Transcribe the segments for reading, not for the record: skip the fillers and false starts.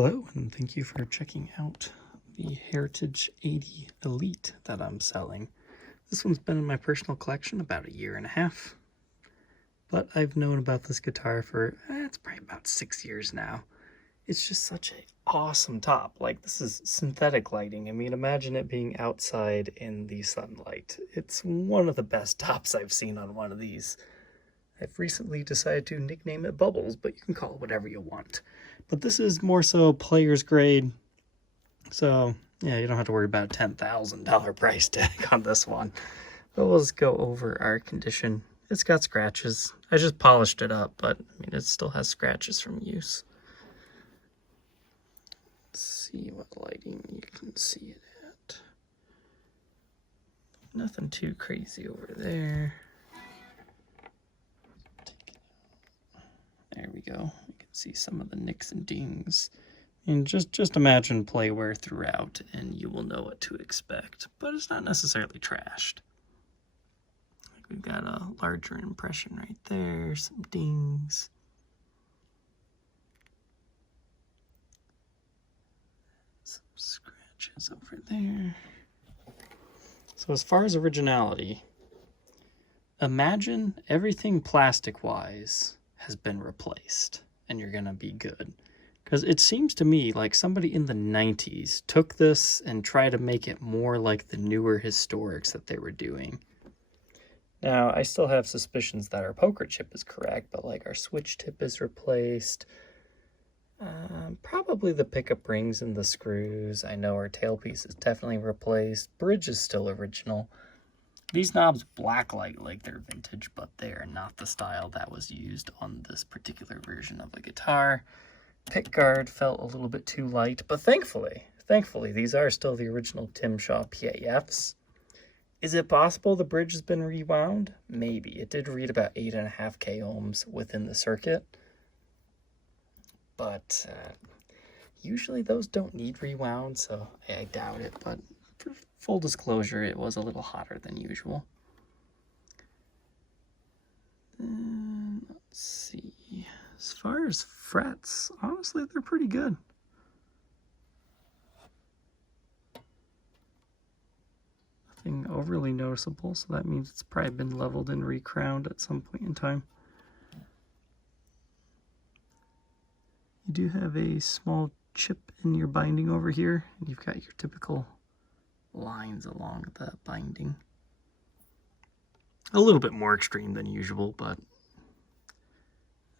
Hello, and thank you for checking out the Heritage 80 Elite that I'm selling. This one's been in my personal collection about a year and a half, but I've known about this guitar for, it's probably about 6 years now. It's just such an awesome top. Like, this is synthetic lighting. I mean, imagine it being outside in the sunlight. It's one of the best tops I've seen on one of these. I've recently decided to nickname it Bubbles, but you can call it whatever you want. But this is more so player's grade, so yeah, you don't have to worry about a $10,000 price tag on this one. But we'll just go over our condition. It's got scratches. I just polished it up, but I mean, it still has scratches from use. Let's see what lighting you can see it at. Nothing too crazy over there. There we go. You can see some of the nicks and dings. And just imagine play wear throughout and you will know what to expect. But it's not necessarily trashed. Like, we've got a larger impression right there, some dings. Some scratches over there. So as far as originality, imagine everything plastic-wise has been replaced and you're gonna be good. Because it seems to me like somebody in the 90s took this and tried to make it more like the newer historics that they were doing. Now, I still have suspicions that our poker chip is correct, but like our switch tip is replaced. Probably the pickup rings and the screws. I know our tailpiece is definitely replaced. Bridge is still original. These knobs blacklight like they're vintage, but they are not the style that was used on this particular version of the guitar. Pick guard felt a little bit too light, but thankfully, these are still the original Tim Shaw PAFs. Is it possible the bridge has been rewound? Maybe. It did read about 8.5K ohms within the circuit, but usually those don't need rewound, so I doubt it, but for full disclosure, it was a little hotter than usual. Then, let's see. As far as frets, honestly, they're pretty good. Nothing overly noticeable, so that means it's probably been leveled and recrowned at some point in time. You do have a small chip in your binding over here, and you've got your typical lines along the binding. A little bit more extreme than usual, but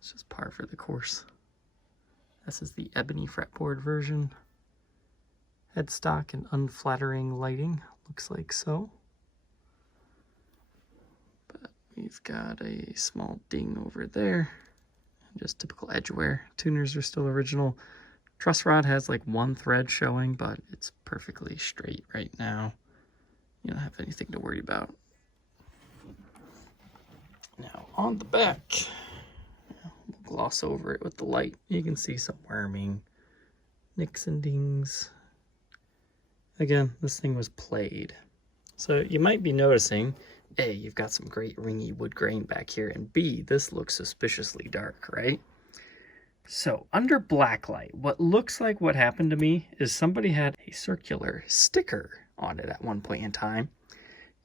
it's just par for the course. This is the ebony fretboard version. Headstock and unflattering lighting, looks like so. But we've got a small ding over there. Just typical edge wear. Tuners are still original. Truss rod has like one thread showing, but it's perfectly straight right now. You don't have anything to worry about. Now on the back, we'll gloss over it with the light. You can see some worming, nicks and dings. Again, this thing was played. So you might be noticing, A, you've got some great ringy wood grain back here, and B, this looks suspiciously dark, right? So under blacklight, what looks like what happened to me is somebody had a circular sticker on it at one point in time,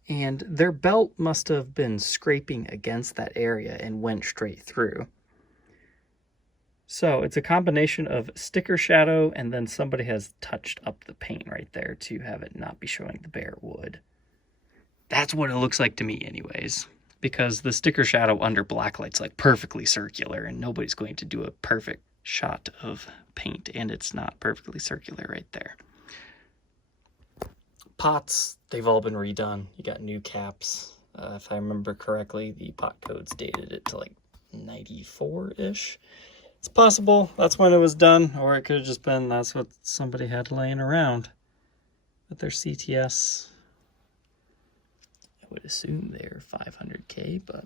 and their belt must have been scraping against that area and went straight through. So it's a combination of sticker shadow and then somebody has touched up the paint right there to have it not be showing the bare wood. That's what it looks like to me anyways, because the sticker shadow under blacklight's like perfectly circular and nobody's going to do a perfect shot of paint, and it's not perfectly circular right there. Pots, they've all been redone. You got new caps. If I remember correctly, the pot codes dated it to like 94-ish. It's possible that's when it was done, or it could have just been that's what somebody had laying around. But their CTS, I would assume they're 500K, but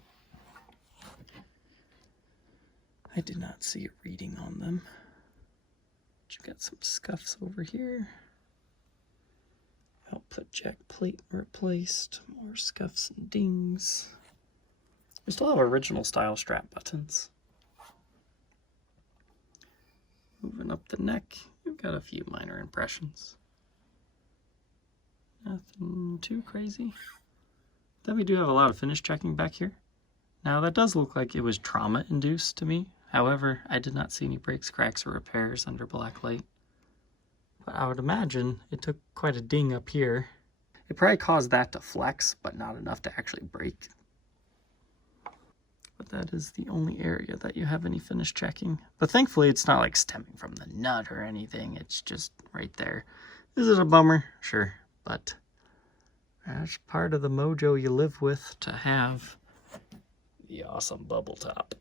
I did not see a reading on them. But you've got some scuffs over here. Output jack plate replaced, more scuffs and dings. We still have original style strap buttons. Moving up the neck, got a few minor impressions. Nothing too crazy. Then we do have a lot of finish checking back here. Now that does look like it was trauma induced to me. However, I did not see any breaks, cracks, or repairs under black light. But I would imagine it took quite a ding up here. It probably caused that to flex, but not enough to actually break. But that is the only area that you have any finish checking. But thankfully it's not like stemming from the nut or anything. It's just right there. Is it a bummer? Sure. But that's part of the mojo you live with, to have the awesome bubble top.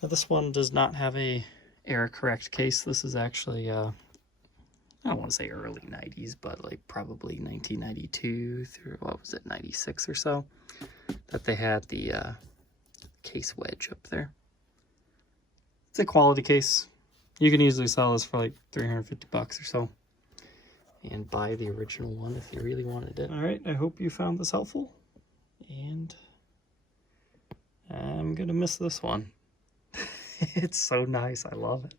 Now this one does not have a error correct case. This is actually I don't want to say early 90s, but like probably 1992 through, what was it, 96 or so, that they had the case wedge up there. It's a quality case. You can easily sell this for like 350 bucks or so and buy the original one if you really wanted it. All right, I hope you found this helpful, and I'm gonna miss this one. It's so nice. I love it.